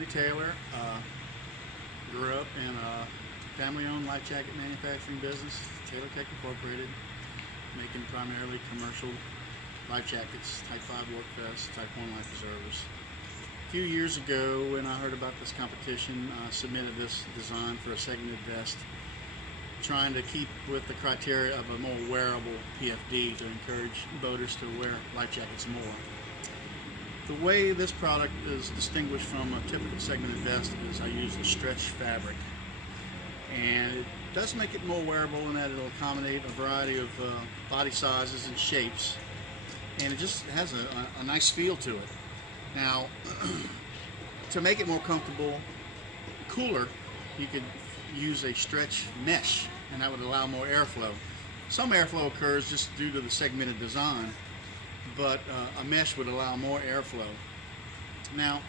Rodney Taylor. Grew up in a family-owned life jacket manufacturing business, Taylor Tech Incorporated, making primarily commercial life jackets, Type 5 work vests, Type 1 life preservers. A few years ago, when I heard about this competition, I submitted this design for a segmented vest, trying to keep with the criteria of a more wearable PFD to encourage boaters to wear life jackets more. The way this product is distinguished from a typical segmented vest is I use a stretch fabric, and it does make it more wearable in that it'll accommodate a variety of body sizes and shapes, and it just has a nice feel to it. Now, to make it more comfortable, cooler, you could use a stretch mesh, and that would allow more airflow. Some airflow occurs just due to the segmented design, but a mesh would allow more airflow. Now,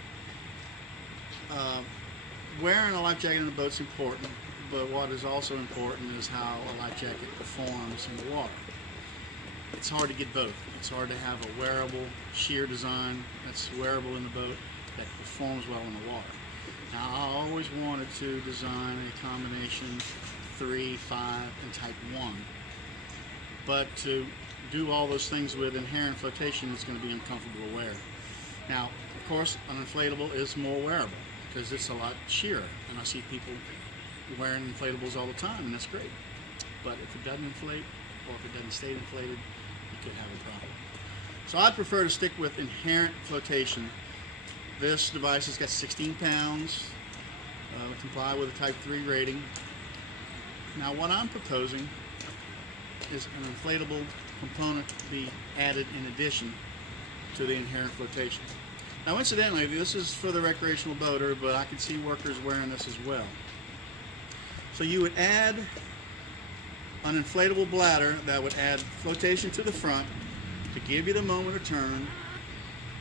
wearing a life jacket in the boat is important, but what is also important is how a life jacket performs in the water. It's hard to get both. It's hard to have a wearable sheer design that's wearable in the boat that performs well in the water. Now, I always wanted to design a combination 3, 5, and Type 1, but to do all those things with inherent flotation is going to be uncomfortable to wear. Now, of course, an inflatable is more wearable because it's a lot sheerer, and I see people wearing inflatables all the time, and that's great. But if it doesn't inflate, or if it doesn't stay inflated, you could have a problem. So I'd prefer to stick with inherent flotation. This device has got 16 pounds, comply with a Type 3 rating. Now, what I'm proposing is an inflatable component to be added in addition to the inherent flotation. Now, incidentally, this is for the recreational boater, but I can see workers wearing this as well. So you would add an inflatable bladder that would add flotation to the front to give you the moment of turn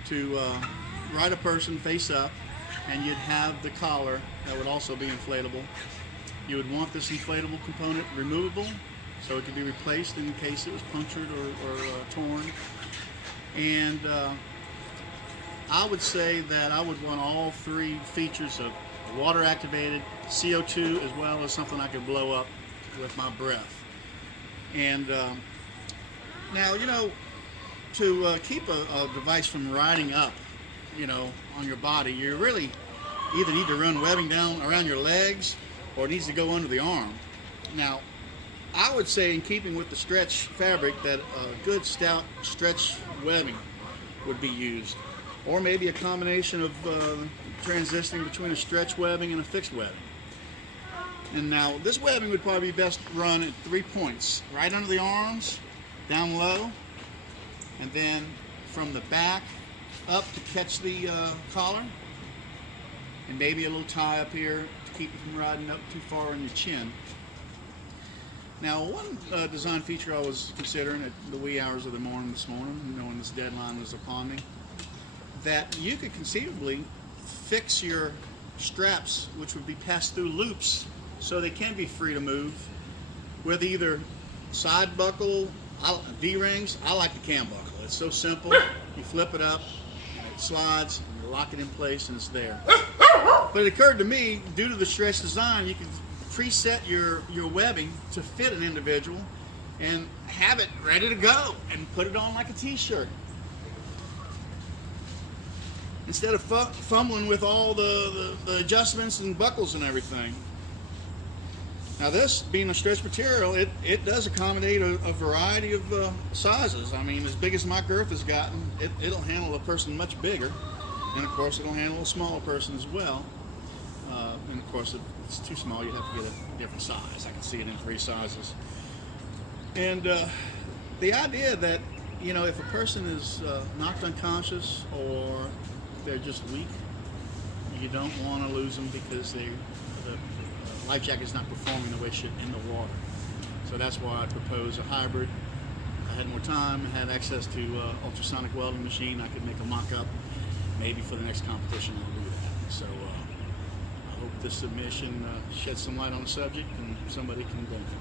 to ride a person face up, and you'd have the collar that would also be inflatable. You would want this inflatable component removable, so it could be replaced in case it was punctured or torn. And I would say that I would want all three features of water activated, CO2, as well as something I could blow up with my breath. And now, you know, to keep a device from riding up, you know, on your body, you really either need to run webbing down around your legs or it needs to go under the arm. Now, I would say, in keeping with the stretch fabric, that a good stout stretch webbing would be used, or maybe a combination of transitioning between a stretch webbing and a fixed webbing. And now, this webbing would probably be best run at 3 points: right under the arms, down low, and then from the back up to catch the collar, and maybe a little tie up here to keep it from riding up too far on your chin. Now, one design feature I was considering at the wee hours of the morning this morning, knowing this deadline was upon me, that you could conceivably fix your straps, which would be pass-through loops, so they can be free to move, with either side buckle, D-rings. I like the cam buckle. It's so simple. You flip it up, and it slides, and you lock it in place, and it's there. But it occurred to me, due to the stretch design, you can preset your webbing to fit an individual and have it ready to go and put it on like a t-shirt, instead of fumbling with all the adjustments and buckles and everything. Now, this being a stretch material, it does accommodate a variety of sizes. I mean, as big as my girth has gotten, it'll handle a person much bigger, and of course it'll handle a smaller person as well. And of course, if it's too small, you have to get a different size. I can see it in 3 sizes. And the idea that, you know, if a person is knocked unconscious or they're just weak, you don't want to lose them because the life jacket is not performing the way it should in the water. So that's why I propose a hybrid. If I had more time and had access to ultrasonic welding machine, I could make a mock-up. Maybe for the next competition I'll do that. So I hope this submission sheds some light on the subject and somebody can benefit.